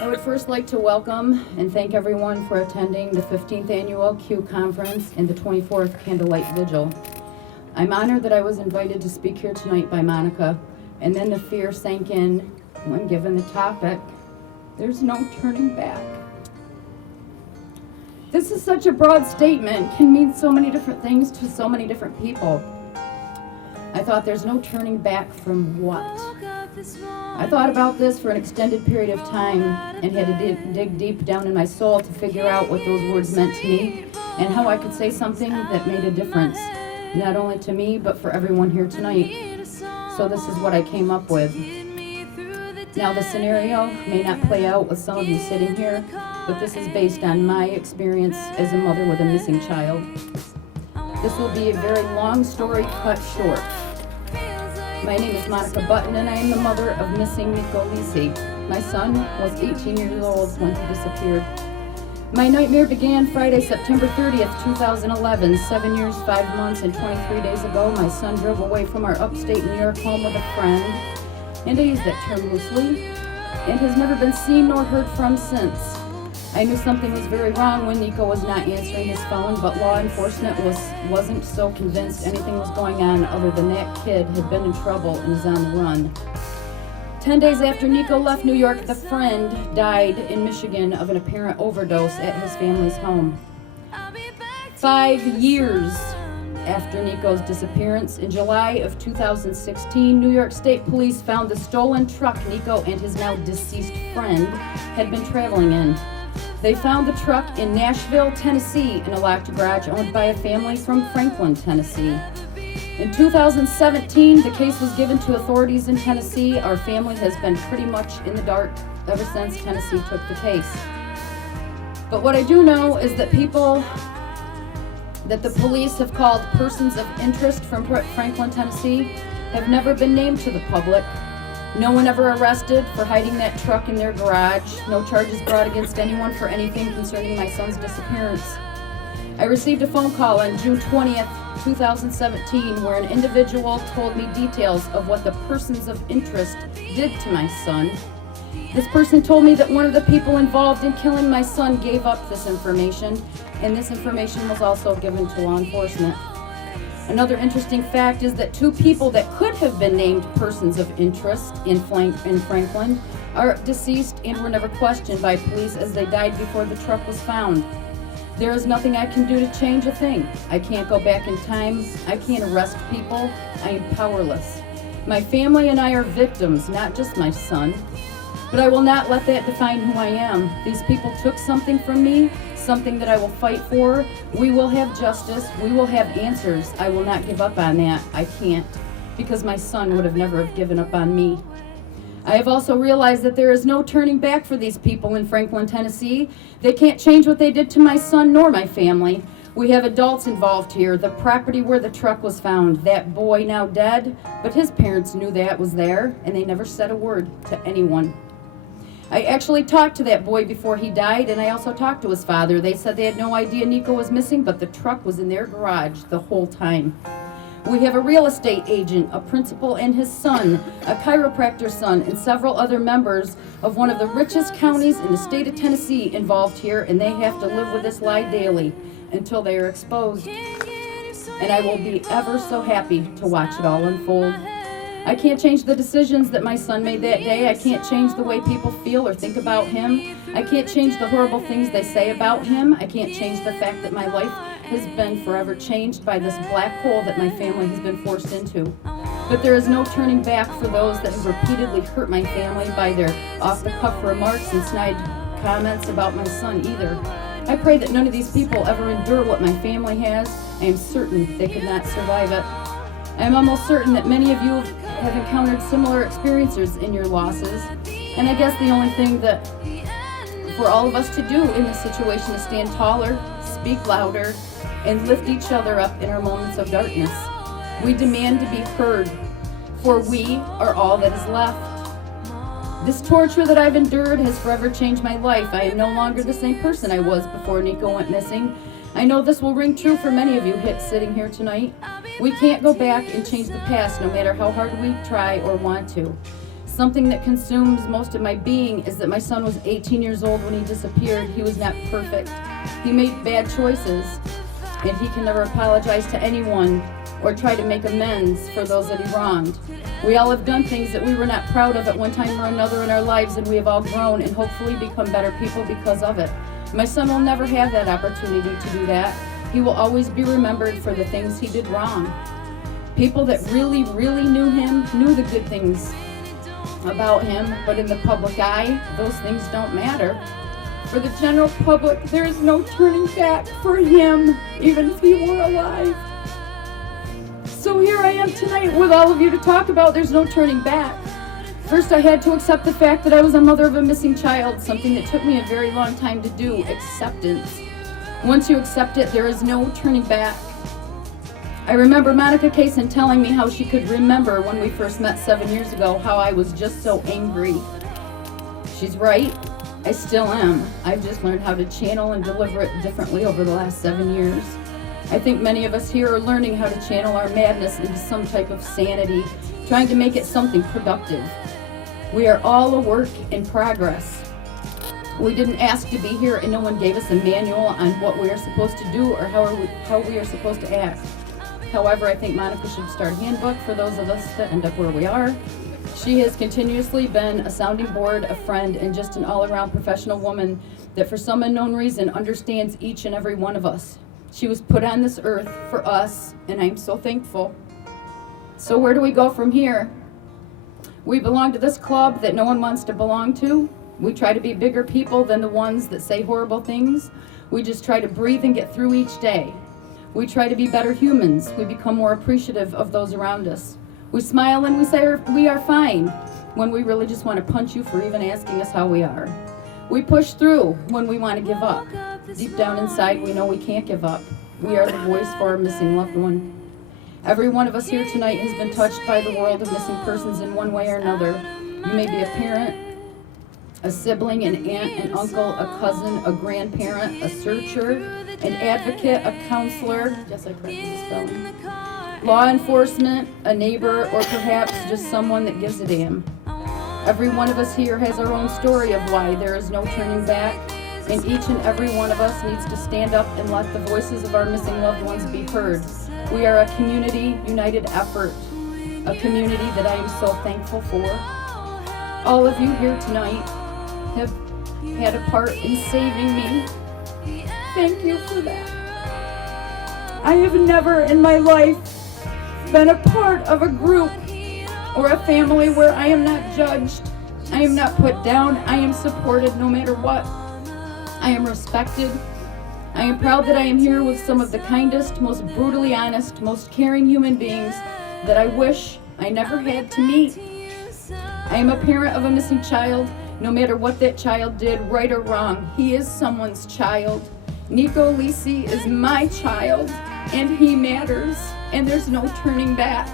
I would first like to welcome and thank everyone for attending the 15th Annual Q Conference and the 24th Candlelight Vigil. I'm honored that I was invited to speak here tonight by Monica, and then the fear sank in when given the topic, there's no turning back. This is such a broad statement, can mean so many different things to so many different people. I thought, there's no turning back from what? I thought about this for an extended period of time and had to dig deep down in my soul to figure out what those words meant to me and how I could say something that made a difference, not only to me, but for everyone here tonight. So this is what I came up with. Now, the scenario may not play out with some of you sitting here, but this is based on my experience as a mother with a missing child. This will be a very long story cut short. My name is Monica Button, and I am the mother of missing Nico Lisi. My son was 18 years old when he disappeared. My nightmare began Friday, September 30th, 2011. 7 years, 5 months, and 23 days ago, my son drove away from our upstate New York home with a friend, and I use that term loosely, and has never been seen nor heard from since. I knew something was very wrong when Nico was not answering his phone, but law enforcement wasn't so convinced anything was going on other than that kid had been in trouble and is on the run. 10 days after Nico left New York, the friend died in Michigan of an apparent overdose at his family's home. 5 years after Nico's disappearance, in July of 2016, New York State Police found the stolen truck Nico and his now deceased friend had been traveling in. They found the truck in Nashville, Tennessee, in a locked garage owned by a family from Franklin, Tennessee. In 2017, the case was given to authorities in Tennessee. Our family has been pretty much in the dark ever since Tennessee took the case. But what I do know is that the police have called persons of interest from Franklin, Tennessee, have never been named to the public. No one ever arrested for hiding that truck in their garage. No charges brought against anyone for anything concerning my son's disappearance. I received a phone call on June 20th, 2017, where an individual told me details of what the persons of interest did to my son. This person told me that one of the people involved in killing my son gave up this information, and this information was also given to law enforcement. Another interesting fact is that 2 people that could have been named persons of interest in Franklin are deceased and were never questioned by police as they died before the truck was found. There is nothing I can do to change a thing. I can't go back in time. I can't arrest people. I am powerless. My family and I are victims, not just my son. But I will not let that define who I am. These people took something from me, something that I will fight for. We will have justice. We will have answers. I will not give up on that. I can't, because my son would have never have given up on me. I have also realized that there is no turning back for these people in Franklin, Tennessee. They can't change what they did to my son nor my family. We have adults involved here. The property where the truck was found, that boy now dead, but his parents knew that was there, and they never said a word to anyone. I actually talked to that boy before he died, and I also talked to his father. They said they had no idea Nico was missing, but the truck was in their garage the whole time. We have a real estate agent, a principal and his son, a chiropractor's son, and several other members of one of the richest counties in the state of Tennessee involved here, and they have to live with this lie daily until they are exposed. And I will be ever so happy to watch it all unfold. I can't change the decisions that my son made that day. I can't change the way people feel or think about him. I can't change the horrible things they say about him. I can't change the fact that my life has been forever changed by this black hole that my family has been forced into. But there is no turning back for those that have repeatedly hurt my family by their off-the-cuff remarks and snide comments about my son either. I pray that none of these people ever endure what my family has. I am certain they could not survive it. I am almost certain that many of you have encountered similar experiences in your losses. And I guess the only thing that for all of us to do in this situation is stand taller, speak louder, and lift each other up in our moments of darkness. We demand to be heard, for we are all that is left. This torture that I've endured has forever changed my life. I am no longer the same person I was before Nico went missing. I know this will ring true for many of you sitting here tonight. We can't go back and change the past, no matter how hard we try or want to. Something that consumes most of my being is that my son was 18 years old when he disappeared. He was not perfect. He made bad choices, and he can never apologize to anyone or try to make amends for those that he wronged. We all have done things that we were not proud of at one time or another in our lives, and we have all grown and hopefully become better people because of it. My son will never have that opportunity to do that. He will always be remembered for the things he did wrong. People that really, really knew him knew the good things about him, but in the public eye, those things don't matter. For the general public, there is no turning back for him, even if he were alive. So here I am tonight with all of you to talk about there's no turning back. First, I had to accept the fact that I was a mother of a missing child, something that took me a very long time to do, acceptance. Once you accept it, there is no turning back. I remember Monica Kaysen telling me how she could remember when we first met 7 years ago, how I was just so angry. She's right. I still am. I've just learned how to channel and deliver it differently over the last 7 years. I think many of us here are learning how to channel our madness into some type of sanity, trying to make it something productive. We are all a work in progress. We didn't ask to be here, and no one gave us a manual on what we are supposed to do or how we are supposed to act. However, I think Monica should start a handbook for those of us that end up where we are. She has continuously been a sounding board, a friend, and just an all-around professional woman that for some unknown reason understands each and every one of us. She was put on this earth for us, and I'm so thankful. So where do we go from here? We belong to this club that no one wants to belong to. We try to be bigger people than the ones that say horrible things. We just try to breathe and get through each day. We try to be better humans. We become more appreciative of those around us. We smile and we say we are fine, when we really just want to punch you for even asking us how we are. We push through when we want to give up. Deep down inside, we know we can't give up. We are the voice for our missing loved one. Every one of us here tonight has been touched by the world of missing persons in one way or another. You may be a parent, a sibling, an aunt, an uncle, a cousin, a grandparent, a searcher, an advocate, a counselor, yes, I corrected the spelling, law enforcement, a neighbor, or perhaps just someone that gives a damn. Every one of us here has our own story of why there is no turning back, and each and every one of us needs to stand up and let the voices of our missing loved ones be heard. We are a community united effort, a community that I am so thankful for. All of you here tonight have had a part in saving me. Thank you for that. I have never in my life been a part of a group or a family where I am not judged, I am not put down, I am supported no matter what. I am respected. I am proud that I am here with some of the kindest, most brutally honest, most caring human beings that I wish I never had to meet. I am a parent of a missing child. No matter what that child did, right or wrong, he is someone's child. Nico Lisi is my child, and he matters, and there's no turning back.